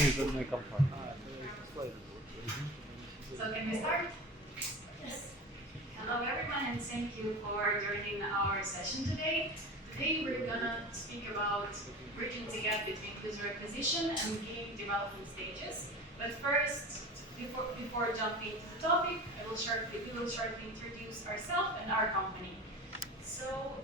So can we start? Yes. Hello everyone and thank you for joining our session today. Today we're gonna speak about bridging the gap between user acquisition and game development stages. But first, before jumping to the topic, we will shortly introduce ourselves and our company. So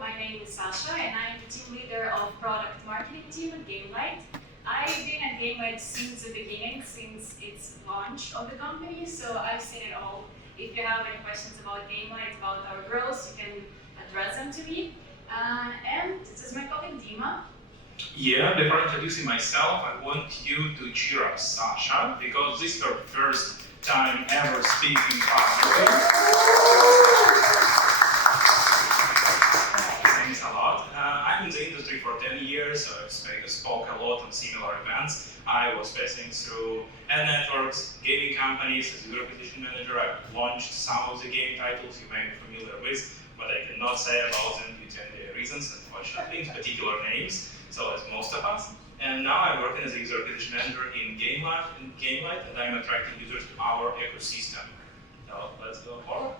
my name is Sasha and I'm the team leader of product marketing team at Gamelight. I've been at Gamelight since the beginning, since its launch of the company, so I've seen it all. If you have any questions about Gamelight, about our growth, you can address them to me. And this is my colleague Dima. Yeah, before introducing myself, I want you to cheer up Sasha, because this is her first time ever speaking publicly. Thanks a lot. I'm in the industry for 10 years, so I've spoke a lot on similar events. I was passing through ad networks, gaming companies. As user acquisition manager, I've launched some of the game titles you may be familiar with, but I cannot say about them due to NDA reasons, unfortunately, in particular names, so as most of us. And now I'm working as a user acquisition manager in Gamelight, and I'm attracting users to our ecosystem. So let's go forward.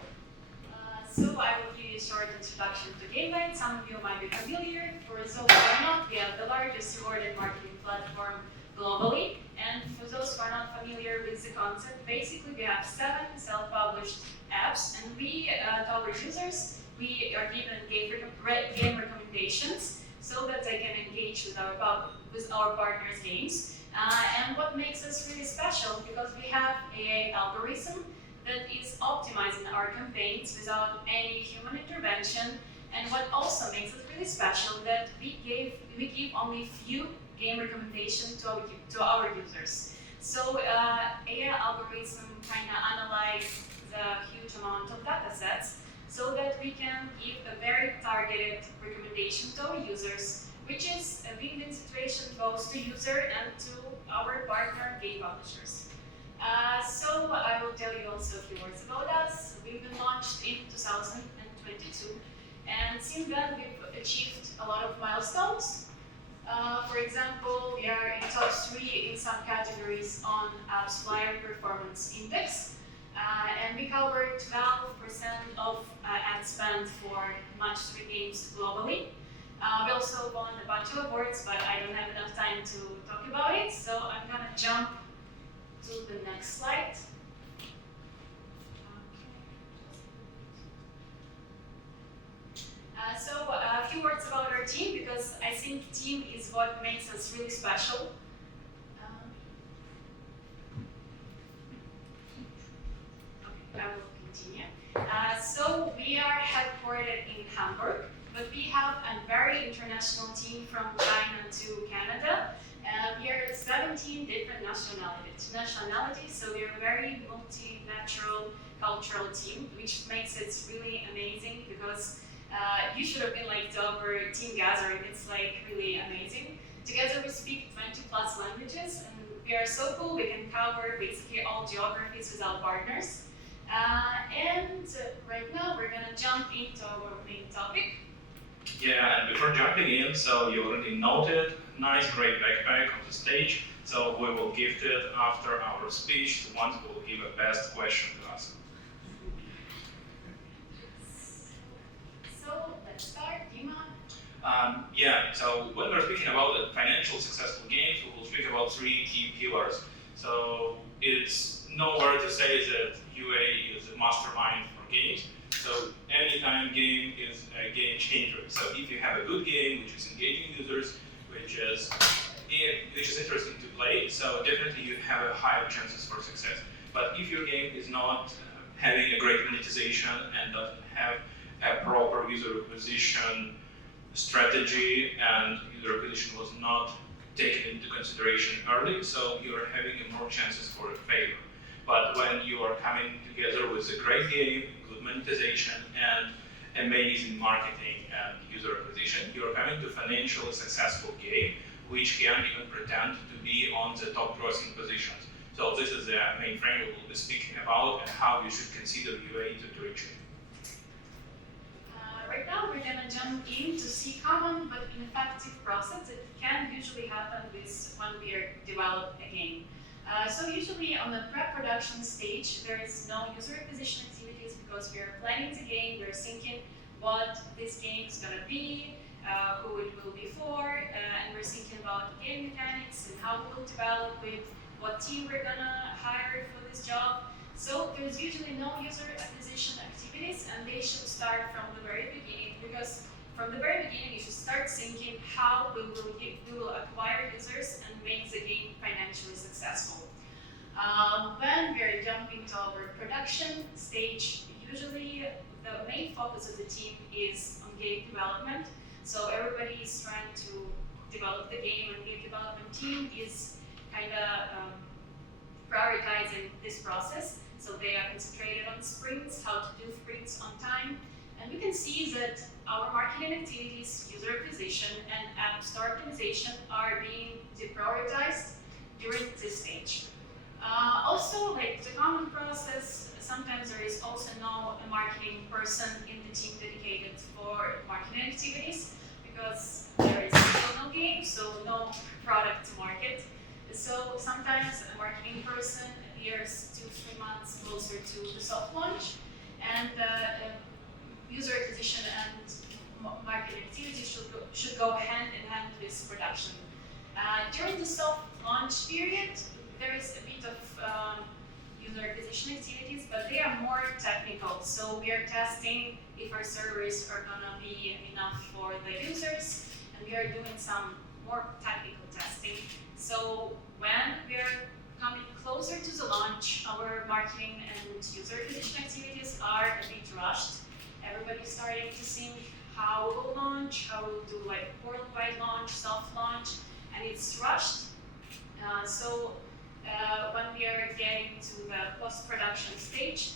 So I will give you a short introduction to Gamelight. Some of you might be familiar. For those who are not, we are the largest rewarded marketing platform globally. And for those who are not familiar with the concept, basically we have 7 self-published apps, and we, to our users, we are given game recommendations so that they can engage with our partners' games. And what makes us really special, because we have an algorithm that is optimizing our campaigns without any human intervention. And what also makes us really special, that we give only few game recommendations to our users. So AI algorithm kind of analyze the huge amount of data sets so that we can give a very targeted recommendation to our users, which is a win-win situation both to user and to our partner game publishers. So I will tell you also a few words about us. We've been launched in 2022, and since then we've achieved a lot of milestones. For example, we are in top 3 in some categories on App's Flyer Performance Index, and we cover 12% of ad spend for match 3 games globally. We also won a bunch of awards, but I don't have enough time to talk about it, so I'm gonna jump to the next slide. So a few words about our team, because I think team is what makes us really special. Okay, I will continue. So we are headquartered in Hamburg, but we have a very international team from China to Canada. We are 17 different nationalities, so we are a very multilateral cultural team, which makes it really amazing, because you should have been like to our team gathering. It's like really amazing. Together we speak 20 plus languages, and we are so cool. We can cover basically all geographies with our partners. And right now we're gonna jump into our main topic. Yeah, and before jumping in, so you already noted, nice great backpack on the stage, so we will gift it after our speech to ones who will give a best question to us. So let's start, Dima. Yeah, so when we're speaking about the financial successful games, we will speak about 3 key pillars. So it's nowhere to say that UA is a mastermind for games. So anytime game is a game changer. So if you have a good game which is engaging users, which is interesting to play, so definitely you have a higher chances for success. But if your game is not having a great monetization and doesn't have a proper user acquisition strategy, and user acquisition was not taken into consideration early, so you're having more chances for a failure. But when you are coming together with a great game, good monetization, and amazing marketing and user acquisition, you're coming to a financially successful game, which can even pretend to be on the top grossing positions. So this is the main frame we will be speaking about, and how you should consider UA to reach it. right now we're gonna jump in to see common but ineffective process that can usually happen with when we are develop a game. So usually on the pre-production stage, there is no user acquisition activities because we are planning the game, we're thinking what this game is gonna be, who it will be for, and we're thinking about the game mechanics and how we will develop it, what team we're gonna hire for this job. So there's usually no user acquisition activities, and they should start from the very beginning, because from the very beginning you should start thinking how we will acquire users and make the game financially successful. When we are jumping to our production stage, usually the main focus of the team is on game development. So everybody is trying to develop the game, and game development team is kind of prioritizing this process. So they are concentrated on sprints, how to do sprints on time. And we can see that our marketing activities, user acquisition, and app store optimization are being deprioritized during this stage. Also, like the common process, sometimes there is also no marketing person in the team dedicated for marketing activities, because there is still no game, so no product to market. So sometimes a marketing person appears 2-3 months closer to the soft launch, and user acquisition and marketing activities should go hand in hand with production. During the soft launch period, there is a bit of user acquisition activities, but they are more technical. So we are testing if our servers are gonna be enough for the users, and we are doing some more technical testing. So when we are coming closer to the launch, our marketing and user acquisition activities are a bit rushed. Everybody's starting to think how we'll launch, how we'll do like worldwide launch, soft launch, and it's rushed. When we are getting to the post-production stage,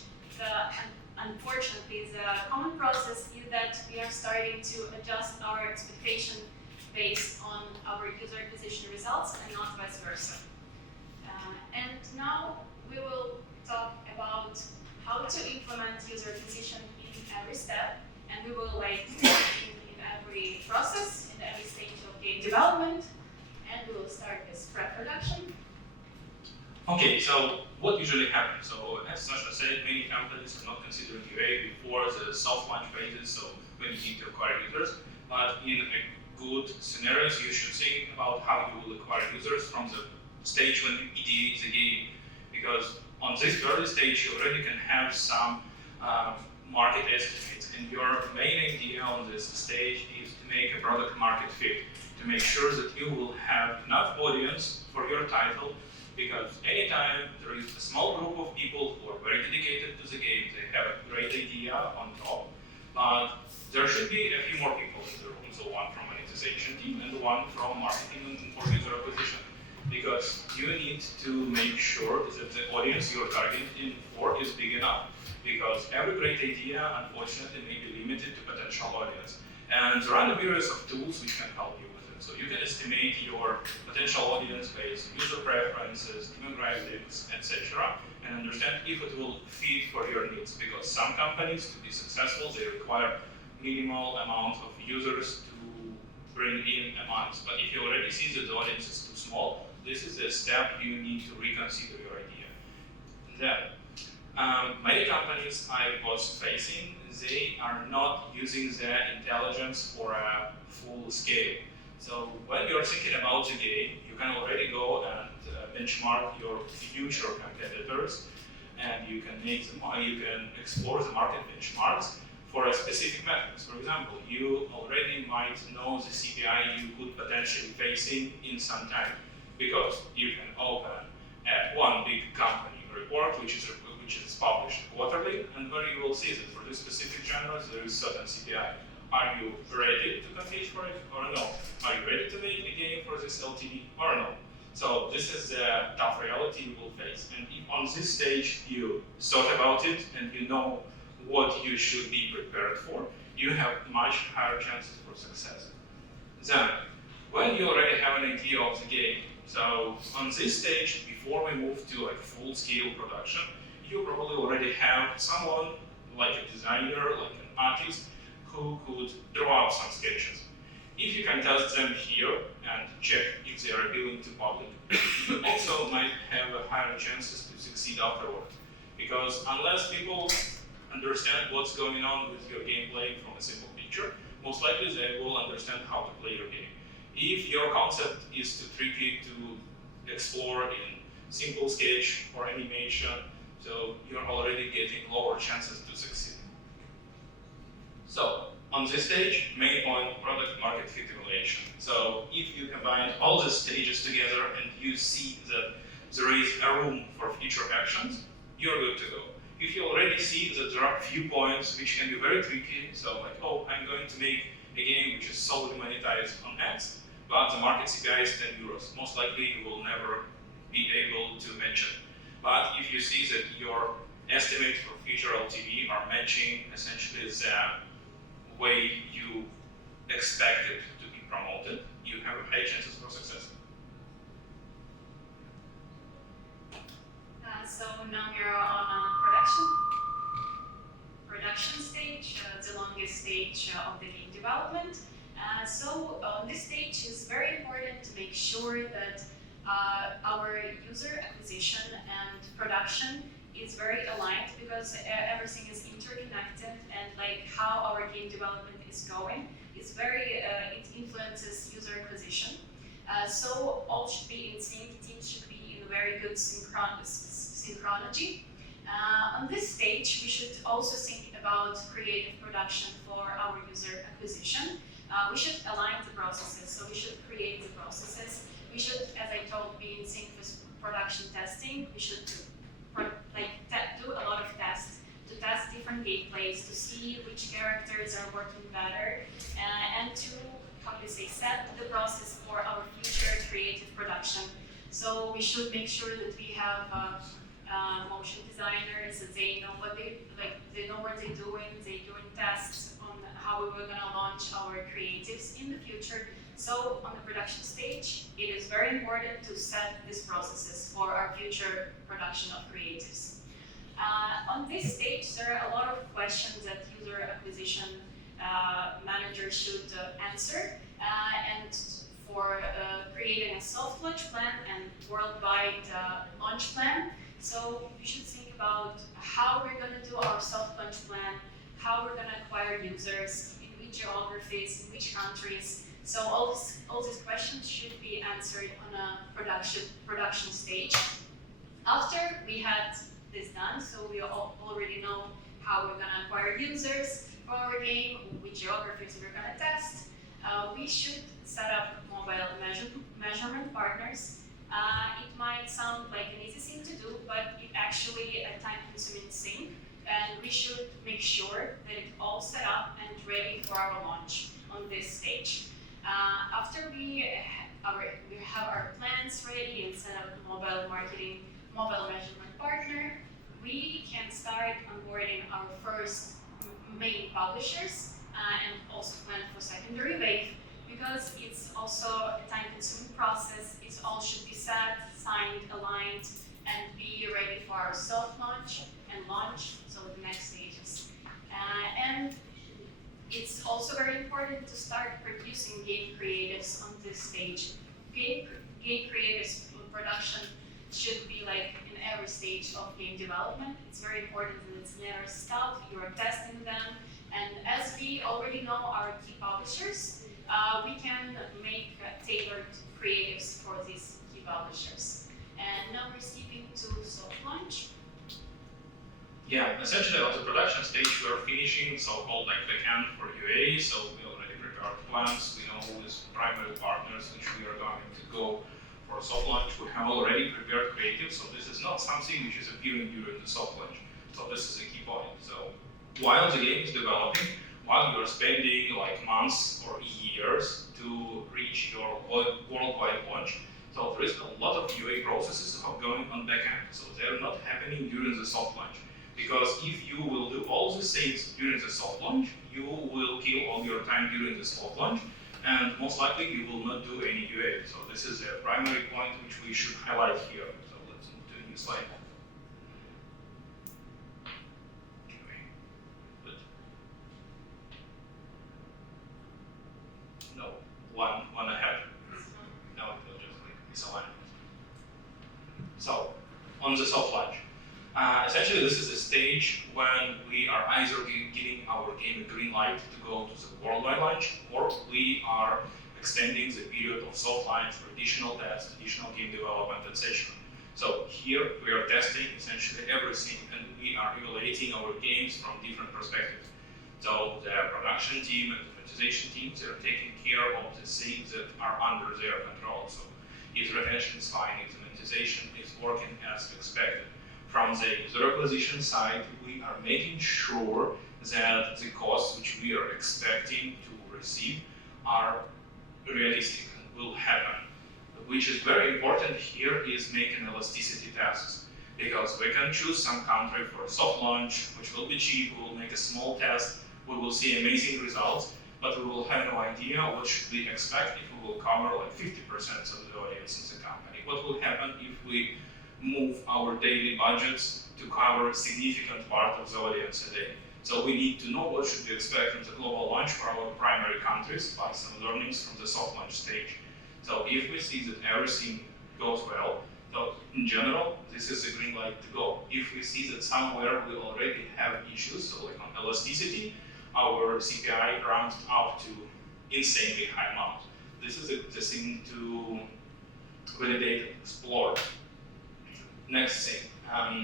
unfortunately, the common process is that we are starting to adjust our expectation based on our user acquisition results and not vice versa. And now we will talk about how to implement user acquisition in every step, and we will in every process, in every stage of game development, and we will start with pre-production. Okay, so what usually happens? So as Sasha said, many companies are not considering UA before the soft launch phases, so when you need to acquire users. But in a good scenarios, you should think about how you will acquire users from the stage when you ideate the game, because on this early stage you already can have some market estimates, and your main idea on this stage is to make a product market fit, to make sure that you will have enough audience for your title, because anytime there is a small group of people who are very dedicated to the game, they have a great idea on top, but there should be a few more people in the room, so one from monetization team and one from marketing or user acquisition, because you need to make sure that the audience you're targeting for is big enough, because every great idea, unfortunately, may be limited to potential audience. And there are a various of tools which can help you with it. So you can estimate your potential audience based on user preferences, demographics, etc., and understand if it will fit for your needs, because some companies, to be successful, they require minimal amount of users to bring in a month. But if you already see that the audience is too small, this is a step you need to reconsider your idea. Then, many companies I was facing, they are not using their intelligence for a full scale. So when you're thinking about the game, you can already go and benchmark your future competitors, and you can explore the market benchmarks for a specific metrics. For example, you already might know the CPI you could potentially facing in some time, because you can open one big company report which is published quarterly, and where you will see that for this specific genre there is certain CPI. Are you ready to compete for it or no? Are you ready to make a game for this LTV or no? So this is the tough reality you will face. And if on this stage you thought about it and you know what you should be prepared for, you have much higher chances for success. Then, when you already have an idea of the game, so on this stage, before we move to like full-scale production, you probably already have someone like a designer, like an artist, who could draw up some sketches. If you can test them here and check if they are appealing to public, you also might have a higher chances to succeed afterward. Because unless people understand what's going on with your gameplay from a simple picture, most likely they will understand how to play your game. If your concept is too tricky to explore in simple sketch or animation, so you're already getting lower chances to succeed. So, on this stage, main point, product market fit evaluation. So, if you combine all the stages together and you see that there is a room for future actions, you're good to go. If you already see that there are few points which can be very tricky, so like, oh, I'm going to make a game which is solely monetized on X, but the market CPI is 10 euros. Most likely you will never be able to match it. But if you see that your estimates for future LTV are matching essentially the way you expect it to be promoted, you have high chances for success. So now you're on production stage, the longest stage of the game development. So this stage is very important to make sure that our user acquisition and production is very aligned, because everything is interconnected, and like how our game development is going is very, it influences user acquisition. So all should be in sync, teams should be in very good synchronology. On this stage, we should also think about creative production for our user acquisition. We should align the processes, so we should create the processes. We should, as I told, be in sync with production testing. We should do a lot of tests to test different gameplays, to see which characters are working better, and to, how do you say, set the process for our future creative production. So we should make sure that we have motion designers, that they know what they know what they're doing tests on how we were gonna launch our creatives in the future. So on the production stage, it is very important to set these processes for our future production of creatives. On this stage, there are a lot of questions that user acquisition managers should answer, and for creating a soft launch plan and worldwide launch plan. So you should think about how we're going to do our soft launch plan, how we're going to acquire users, in which geographies, in which countries. So all these questions should be answered on a production stage. After we had this done, so we already know how we're going to acquire users for our game, which geographies we're going to test, we should set up mobile measurement partners. It might sound like an easy thing to do, but it actually a time-consuming thing, and we should make sure that it's all set up and ready for our launch on this stage. After we have our plans ready and set up mobile measurement partner, we can start onboarding our first main publishers and also plan for secondary wave, because it's also a time-consuming process. It all should be set, signed, aligned, and be ready for our soft launch and launch, so the next stages. And it's also very important to start producing game creatives on this stage. Game creatives production should be like in every stage of game development. It's very important that it's never stopped, you are testing them. And as we already know our key publishers, we can make tailored creatives for these key publishers. And now we're skipping to soft launch. Yeah, essentially on the production stage, we are finishing so-called like backend for UA. So we already prepared plans. We know who is primary partners which we are going to go for soft launch. We have already prepared creative. So this is not something which is appearing during the soft launch. So this is a key point. So while the game is developing, while you are spending like months or years to reach your worldwide launch, so there is a lot of UA processes going on backend. So they're not happening during the soft launch. Because if you will do all the things during the soft launch, you will kill all your time during the soft launch, and most likely you will not do any UA. So this is a primary point which we should highlight here. So let's move to a new slide. one ahead. No, it will just like misalign. So, on the soft launch. Essentially, this is a stage when we are either giving our game a green light to go to the worldwide launch, or we are extending the period of soft launch for additional tests, additional game development, etc. So here we are testing essentially everything, and we are evaluating our games from different perspectives. So the production team and the monetization teams are taking care of the things that are under their control. So if retention is fine, if the monetization is working as expected. From the user acquisition side, we are making sure that the costs which we are expecting to receive are realistic and will happen. Which is very important here is making elasticity tests, because we can choose some country for a soft launch, which will be cheap. We will make a small test, we will see amazing results, but we will have no idea what should we expect if we will cover like 50% of the audience in the company. What will happen if we move our daily budgets to cover a significant part of the audience a day? So we need to know what should we expect from the global launch for our primary countries by some learnings from the soft launch stage. So if we see that everything goes well, so in general, this is a green light to go. If we see that somewhere we already have issues, so like on elasticity, our CPI rounds up to insanely high amount. This is the thing to validate and explore. Next thing,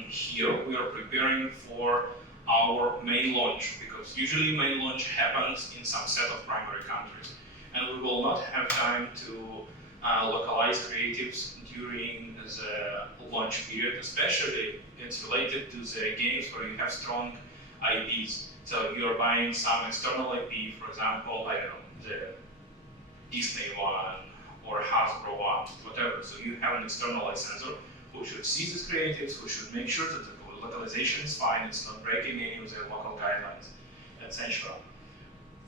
here we are preparing for our main launch, because usually main launch happens in some set of primary countries, and we will not have time to localize creatives during the launch period, especially it's related to the games where you have strong IPs. So you are buying some external IP, for example, I don't know, the Disney one or Hasbro one, whatever. So you have an external licensor who should see these creatives, who should make sure that the localization is fine, it's not breaking any of their local guidelines, etc.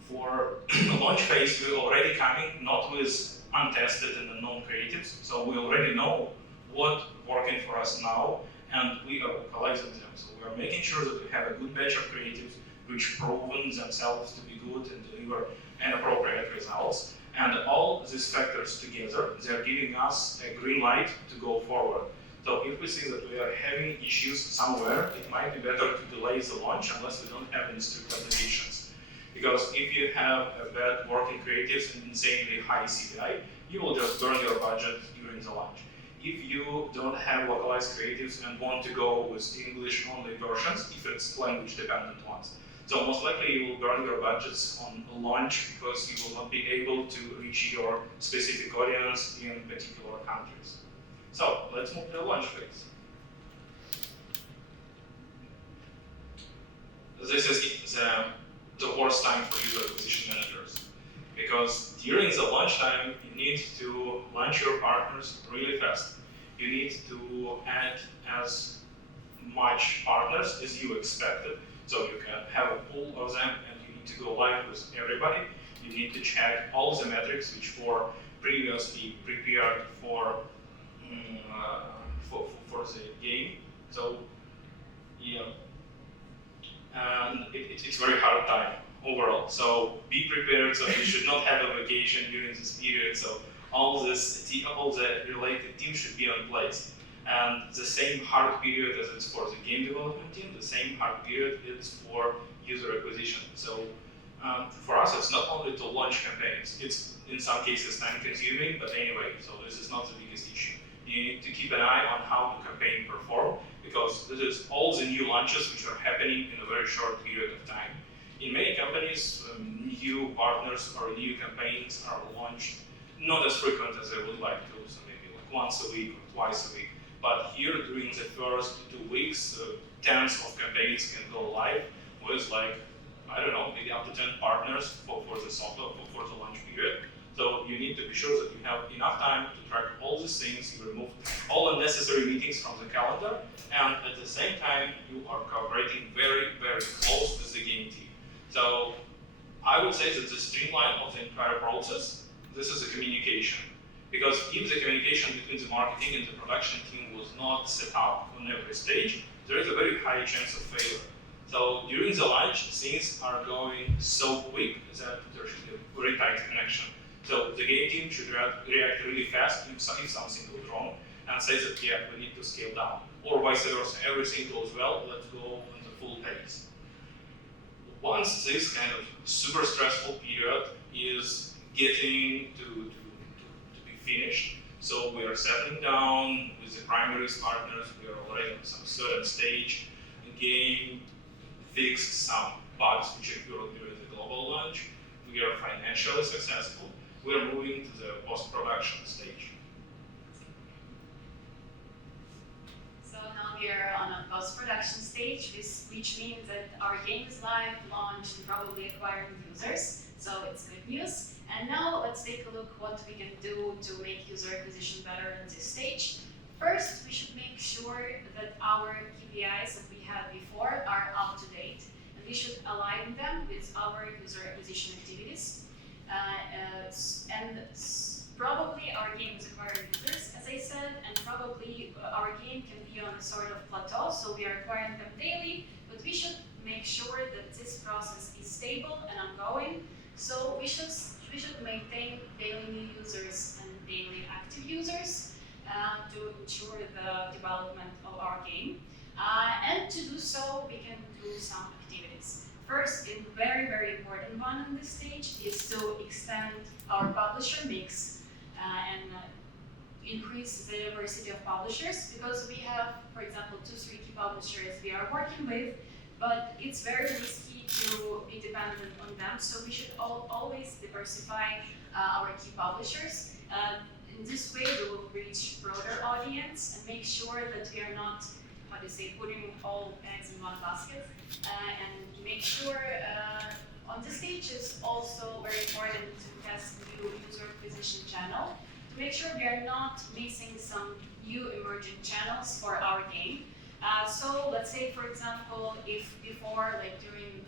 For the launch phase, we're already coming not with untested and unknown creatives, so we already know what's working for us now, and we are localizing them. So we are making sure that we have a good batch of creatives which proven themselves to be good and deliver appropriate results. And all these factors together, they're giving us a green light to go forward. So if we see that we are having issues somewhere, it might be better to delay the launch unless we don't have any strict obligations. Because if you have a bad working creatives and insanely high CPI, you will just burn your budget during the launch. If you don't have localized creatives and want to go with English-only versions, if it's language-dependent ones, so most likely you will burn your budgets on launch because you will not be able to reach your specific audience in particular countries. So let's move to the launch phase. This is the worst time for user acquisition managers, because during the launch time you need to launch your partners really fast. You need to add as much partners as you expected, so you can have a pool of them and you need to go live with everybody. You need to check all the metrics which were previously prepared for the game. So yeah, and it's very hard time overall. So be prepared. So you should not have a vacation during this period. So all the related teams should be in place. And the same hard period as it's for the game development team, the same hard period is for user acquisition. So for us, it's not only to launch campaigns. It's in some cases time consuming, but anyway, so this is not the biggest issue. You need to keep an eye on how the campaign perform, because this is all the new launches which are happening in a very short period of time. In many companies, new partners or new campaigns are launched not as frequent as they would like to, so maybe like once a week or twice a week. But here, during the first 2 weeks, tens of campaigns can go live with like, I don't know, maybe up to 10 partners for the software for the launch period. So you need to be sure that you have enough time to track all these things, you remove all unnecessary meetings from the calendar, and at the same time, you are cooperating very, very close with the game team. So I would say that the streamline of the entire process, this is a communication. Because if the communication between the marketing and the production team was not set up on every stage, there is a very high chance of failure. So during the launch, things are going so quick that there should be a very tight connection. So the game team should react really fast if something goes wrong and say that, yeah, we need to scale down. Or vice versa, everything goes well, let's go on the full pace. Once this kind of super stressful period is getting to be finished, so we are settling down with the primary partners, we are already on some certain stage, the game fixed some bugs which occurred during the global launch, we are financially successful, we are moving to the post-production stage. So now we are on a post-production stage, which means that our game is live, launched, and probably acquiring users. So it's good news. And now let's take a look what we can do to make user acquisition better in this stage. First, we should make sure that our KPIs that we had before are up to date, and we should align them with our user acquisition activities. Probably our game is acquiring users, as I said, and probably our game can be on a sort of plateau, so we are acquiring them daily, but we should make sure that this process is stable and ongoing. So we should maintain daily new users and daily active users to ensure the development of our game. And to do so, we can do some activities. First, a very, very important one in this stage is to extend our publisher mix and increase the diversity of publishers, because we have, for example, 2-3 key publishers we are working with, but it's very risky to be dependent on them, so we should always diversify our key publishers. In this way, we will reach broader audience and make sure that we are not, putting all eggs in one basket, and make sure on this stage is also very important to test new user acquisition channel to make sure we are not missing some new emerging channels for our game. So let's say, for example, if before, like during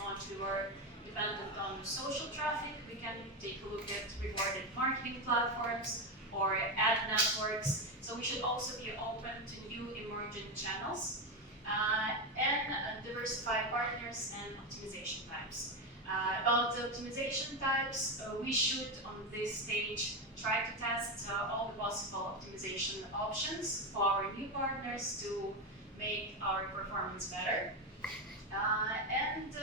launch, we were dependent on social traffic, we can take a look at rewarded marketing platforms or ad networks. So we should also be open to new emerging channels and diversify partners and optimization types. About the optimization types, we should on this stage try to test all the possible optimization options for our new partners to make our performance better and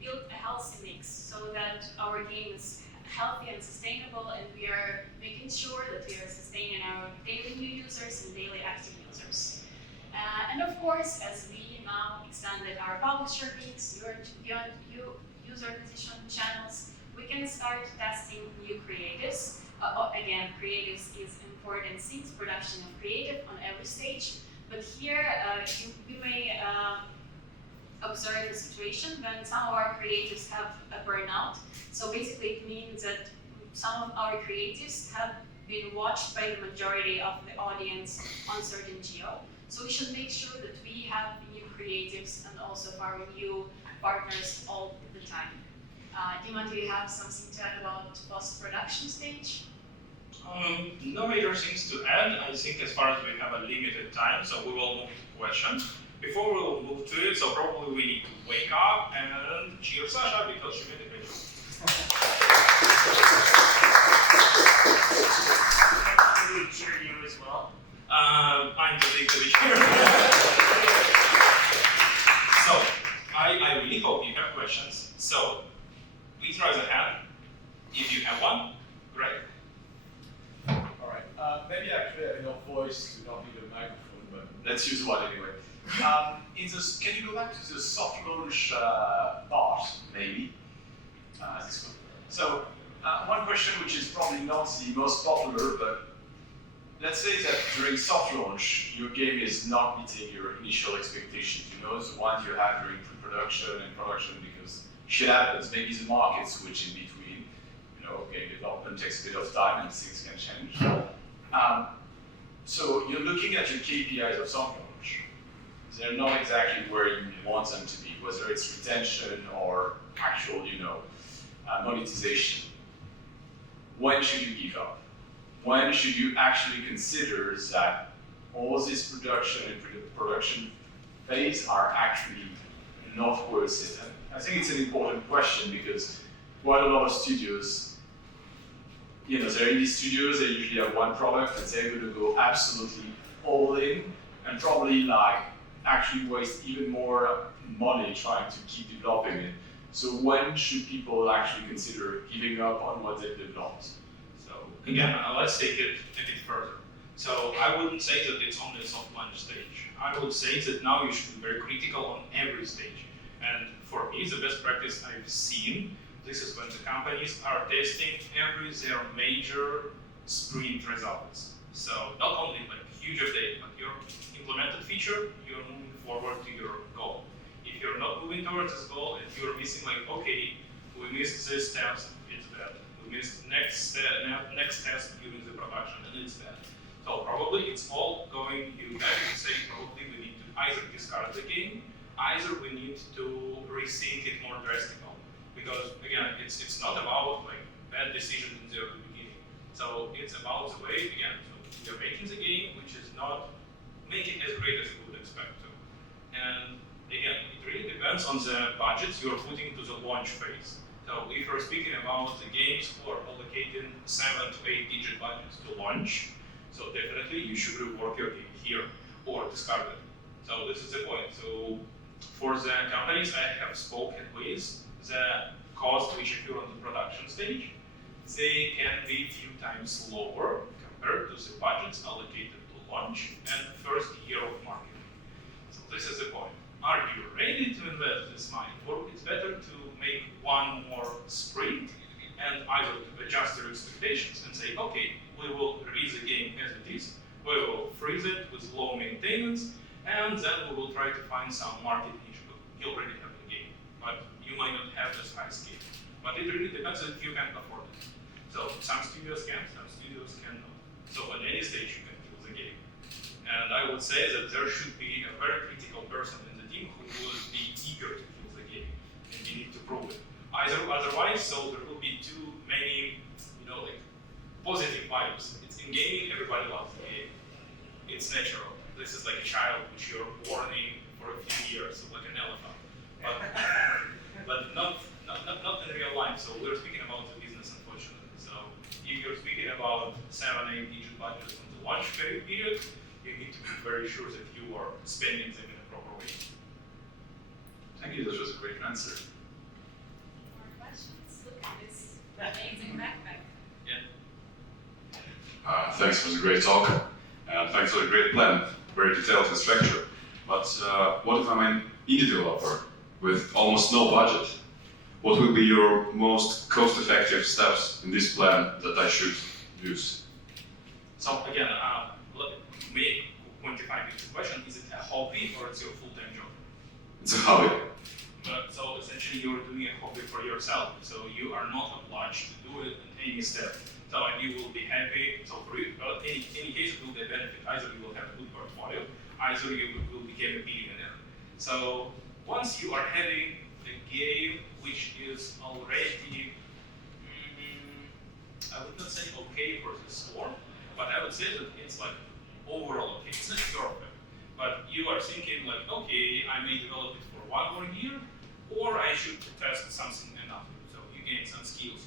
build a healthy mix so that our game is healthy and sustainable, and we are making sure that we are sustaining our daily new users and daily active users. And of course, as we now extended our publisher mix beyond user acquisition channels, we can start testing new creatives. Again, creatives is important since production of creative on every stage, but here we may observe a situation when some of our creatives have a burnout. So basically it means that some of our creatives have been watched by the majority of the audience on certain geo. So we should make sure that we have new creatives and also our new partners all the time. Dima, do you have something to add about post-production stage? No major things to add. I think as far as we have a limited time, so we will move to questions. Before we will move to it, so probably we need to wake up and cheer Sasha because she made a great job. Can we cheer you as well? I'm too big to be cheered. So, I really hope you have questions. So, please raise a hand. If you have one, great. Alright, maybe actually I have enough voice to not need a microphone, but let's use one anyway. Can you go back to the soft launch part, maybe? This one. So, one question which is probably not the most popular, but let's say that during soft launch, your game is not meeting your initial expectations. You know, the ones you had during pre-production and production, because shit happens. Maybe the market switch in between. You know, game development takes a bit of time and things can change. So you're looking at your KPIs of soft launch. They're not exactly where you want them to be, whether it's retention or actual, monetization. When should you give up? When should you actually consider that all this production and production phase are actually not worth it? And I think it's an important question because quite a lot of studios you know, they're indie studios, they usually have one product and they're going to go absolutely all in and probably like actually waste even more money trying to keep developing it. So when should people actually consider giving up on what they've developed? So again, let's take it a bit further. So I wouldn't say that it's only a soft launch stage. I would say that now you should be very critical on every stage. And for me, the best practice I've seen, this is when the companies are testing their major sprint results. So not only like huge update, but your implemented feature, you're moving forward to your goal. If you're not moving towards this goal and you're missing like, okay, we missed this test, it's bad. We missed next test during the production, and it's bad. So probably it's all going, you guys would say probably we need to either discard the game, either we need to rethink it more drastically. Because again, it's not about like bad decisions in the early beginning. So it's about the way, again, so you're making the game which is not making as great as you would expect to. And again, it really depends on the budgets you're putting to the launch phase. So if you're speaking about the games who are allocating 7 to 8 digit budgets to launch, so definitely you should rework your game here or discard it. So this is the point. So for the companies I have spoken with, the cost which occur on the production stage, they can be a few times lower compared to the budgets allocated to launch and first year of marketing. So this is the point. Are you ready to invest this money? Or it's better to make one more sprint and either to adjust your expectations and say, okay, we will release the game as it is, we will freeze it with low maintenance, and then we will try to find some market niche. You already have the game, but you might not have this high scale. But it really depends if you can afford it. So some studios can, some studios cannot. So at any stage you can kill the game. And I would say that there should be a very critical person in the team who would be eager to kill the game, and you need to prove it. Otherwise, so there will be too many, like positive vibes. It's in gaming, everybody loves the game. It's natural. This is like a child which you're warning for a few years, like an elephant. But not in real life. So we're speaking about the business, unfortunately. So if you're speaking about 7, 8 digit budgets on the launch period, you need to be very sure that you are spending them in a proper way. Thank you, that was a great answer. More questions? Look at this amazing backpack. Thanks for the great talk, and thanks for the great plan, very detailed and structured. But what if I'm an indie developer with almost no budget? What will be your most cost-effective steps in this plan that I should use? So again, let me quantify this question. Is it a hobby or it's your full-time job? It's a hobby. So essentially you're doing a hobby for yourself. So you are not obliged to do it in any step. So and you will be happy. So for you, well, in any case, it will be a benefit. Either you will have a good portfolio, either you will become a billionaire. So once you are having a game which is already, I would not say okay for the store, but I would say that it's like overall okay. It's not perfect, but you are thinking like, okay, I may develop it for 1 more year, or I should test something enough. So you gain some skills.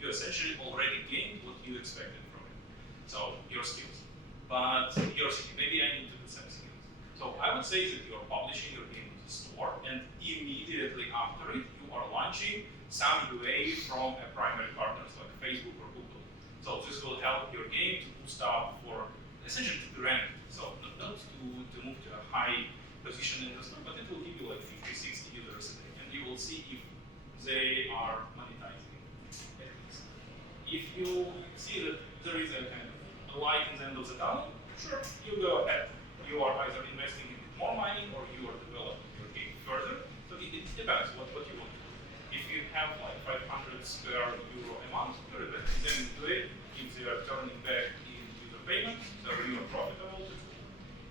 You essentially already gained what you expected from it. So your skills. But you're thinking, maybe I need to do some skills. So I would say that you're publishing your game to the store, and immediately after it, you are launching some UA from a primary partners like Facebook or Google. So this will help your game to boost up for essentially to rank. So not to move to a high position in the store, but it will give you like 50, 60 users a day, and you will see if they are monetizing. If you see that there is a kind of a light in the end of the tunnel, sure, you go ahead. You are either investing in more money or you are developing your game further. So it depends what you want to do. If you have like 500 spare euro a month, you're investing them into it. If they are turning back in user payments, so you are profitable.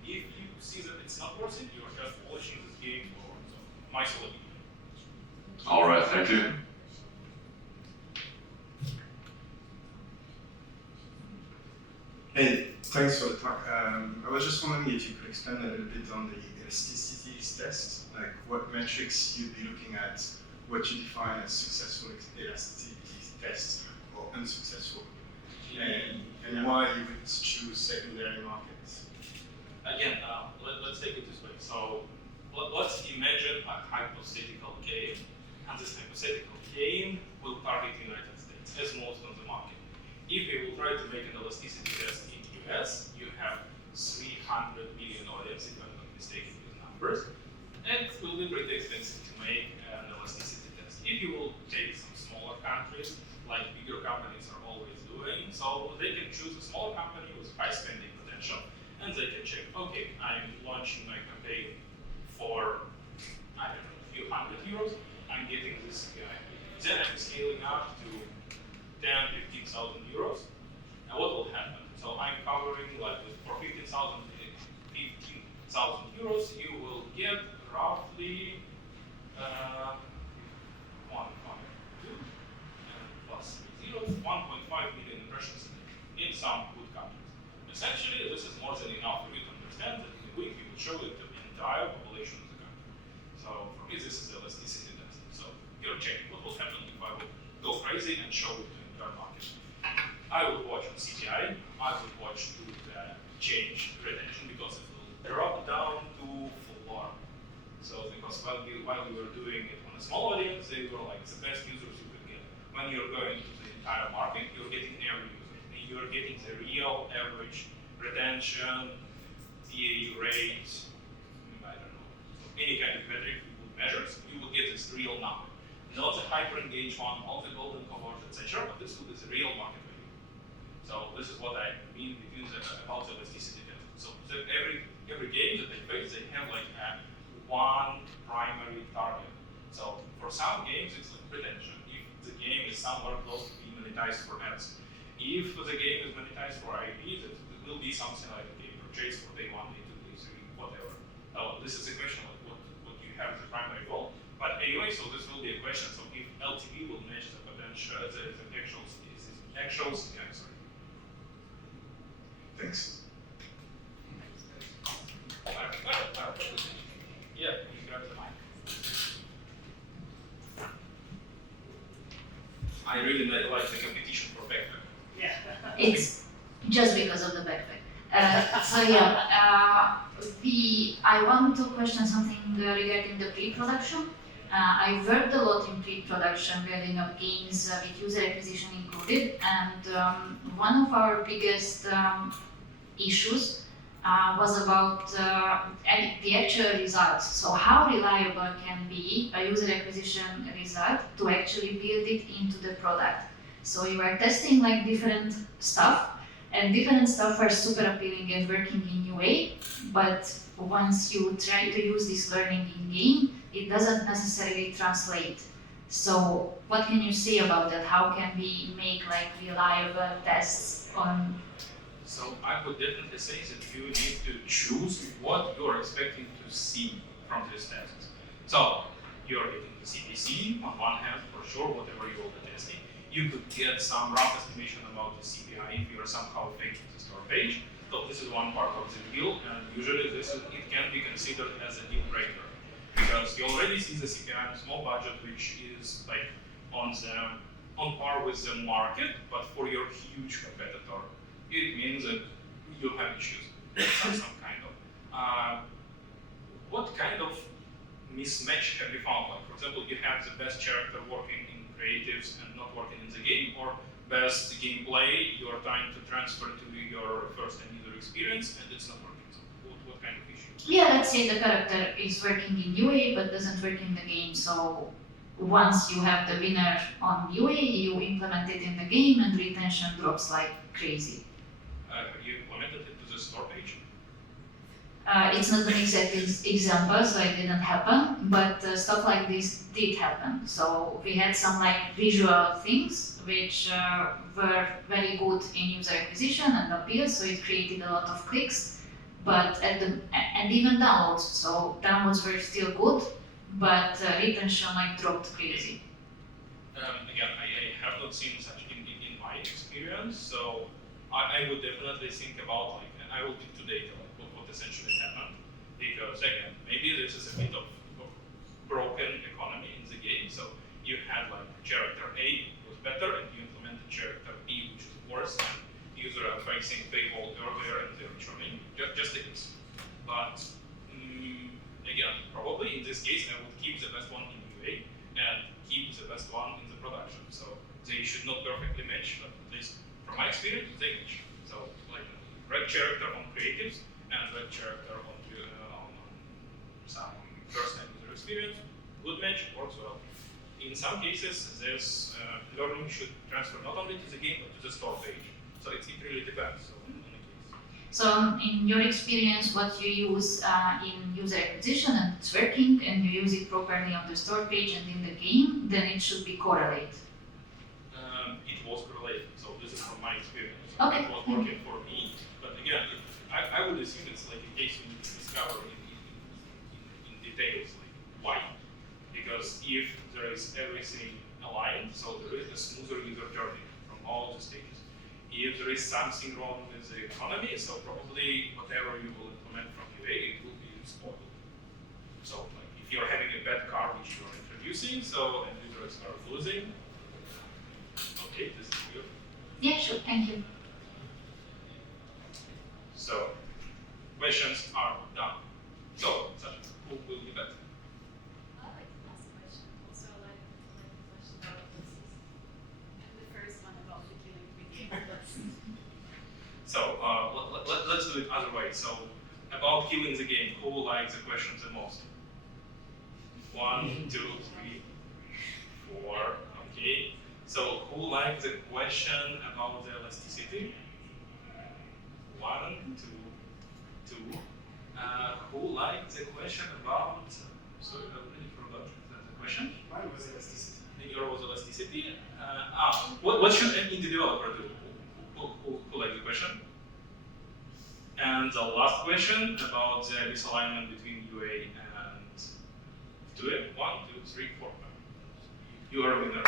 If you see that it's not worth it, you are just polishing this game for my solution. All right, thank you. Hey, thanks for the talk. I was just wondering if you could expand a little bit on the elasticity test, like what metrics you'd be looking at, what you define as successful elasticity test or unsuccessful. And why you would choose secondary markets? Again, let's take it this way. So let's imagine a hypothetical game, and this hypothetical game will target the United States as most on the market. If we will try to make an elasticity test in the US, you have 300 million audience, if I'm not mistaken with numbers, and it will be pretty expensive to make an elasticity test. If you will take some smaller countries, like bigger companies are always doing, so they can choose a smaller company with high spending potential, and they can check, okay, I'm launching my campaign for, I don't know, a few €100, I'm getting this CPI. Then I'm scaling up to 10, 15,000 euros, and what will happen? So I'm covering, like, for 15,000 euros, you will get roughly 1.2 plus 3 zeros, 1.5 million impressions in some good countries. Essentially, this is more than enough for you to understand that in a week you will show it to the entire population of the country. So for me, this is the elasticity test. So you're checking what will happen if I will go crazy and show it to the entire market. I will watch on CPI, I will watch to the change retention because it will drop down to floor. So because while we were doing it on a small audience, they were like the best users you could get. When you're going to the entire market, you're getting every user. And you're getting the real average retention, DAU rate, I don't know, any kind of metric you would measure, you will get this real number. Not the hyper engaged one, all the golden cohorts, etc., but this is the real market value. So this is what I mean about the elasticity test. So every game that they face, they have like one primary target. So for some games, it's like retention. If the game is somewhere close to being monetized for ads, if the game is monetized for IP, it will be something like a game purchase for day 1, day 2, day 3, whatever. This is a question of what you have as a primary goal. But anyway, so this will be a question. So if LTV will match the potential, the actual CPI, sorry. Thanks. Yeah, you grab the mic. I really like the competition for backpack. Yeah. It's just because of the backpack. I want to question something regarding the pre-production. I worked a lot in pre-production, building up games with user acquisition included, and one of our biggest issues was about the actual results. So how reliable can be a user acquisition result to actually build it into the product? So you are testing like different stuff, and different stuff are super appealing and working in UA, but once you try to use this learning in game, it doesn't necessarily translate. So what can you say about that? How can we make like reliable tests on? So I would definitely say that you need to choose what you're expecting to see from these tests. So you're getting the CPC on one hand, for sure, whatever you will be testing. You could get some rough estimation about the CPI if you're somehow faking the store page. So this is one part of the deal, and usually it can be considered as a deal breaker because you already see the CPI on small budget, which is like on par with the market, but for your huge competitor, it means that you have issues, some kind of. What kind of mismatch have you found? Like, for example, you have the best character working in creatives and not working in the game, or best gameplay you're trying to transfer to your first end user experience and it's not working. So what kind of issue? Yeah, let's say the character is working in UA but doesn't work in the game. So once you have the winner on UA, you implement it in the game and retention drops like crazy. Have you implemented it to the store page? It's not an exact example, so it didn't happen, but stuff like this did happen. So we had some like visual things which were very good in user acquisition and appeal, so it created a lot of clicks, but and even downloads. So downloads were still good, but retention like dropped crazy. Again, I have not seen such in my experience, so I would definitely think about like, I will dig to data, like what essentially happened, because again, maybe this is a bit of broken economy in the game, so you had like character A was better and you implemented character B which is worse, and personally, in this case, I would keep the best one in UA and keep the best one in the production. So they should not perfectly match, but at least from my experience, they match. So like red character on creatives and red character on some first-time user experience, good match, works well. In some cases, this learning should transfer not only to the game but to the store page. So it really depends on the case. So in your experience, what you use in user acquisition and it's working, and you use it properly on the store page and in the game, then it should be correlate. It was correlated, so this is from my experience. Okay. It was working for me, but again, I would assume it's like a case we need to discover in details, like why. Because if there is everything aligned, so there is a smoother user journey from all the stages. If there is something wrong with the economy, so probably whatever you will implement from UA, it will be spoiled. So like if you're having a bad car which you're introducing, so and users are losing, okay, this is clear. Yeah, sure, thank you. So questions are done. So Sasha, who will be better? I'd like to ask a question. Also, I'd like a question about this. And the first one about the killing video. So let's do it other way. So about killing the game, who likes the question the most? 1, 2, 3, 4. Okay. So who likes the question about the elasticity? 1, 2, 2. Who likes the question about? Sorry, I already forgot the question. Mine was elasticity. Your was elasticity. What should an indie developer do? Who likes the question? And the last question about the misalignment between UA and UA. 1, 2, 3, 4. You are a winner.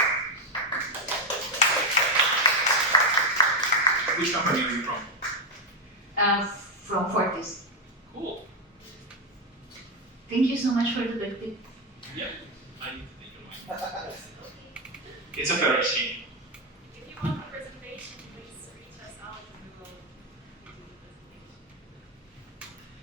Which company are you from? From Fortis. Cool. Thank you so much for the good tip. Yeah, I need to take your mind. It's a fair exchange.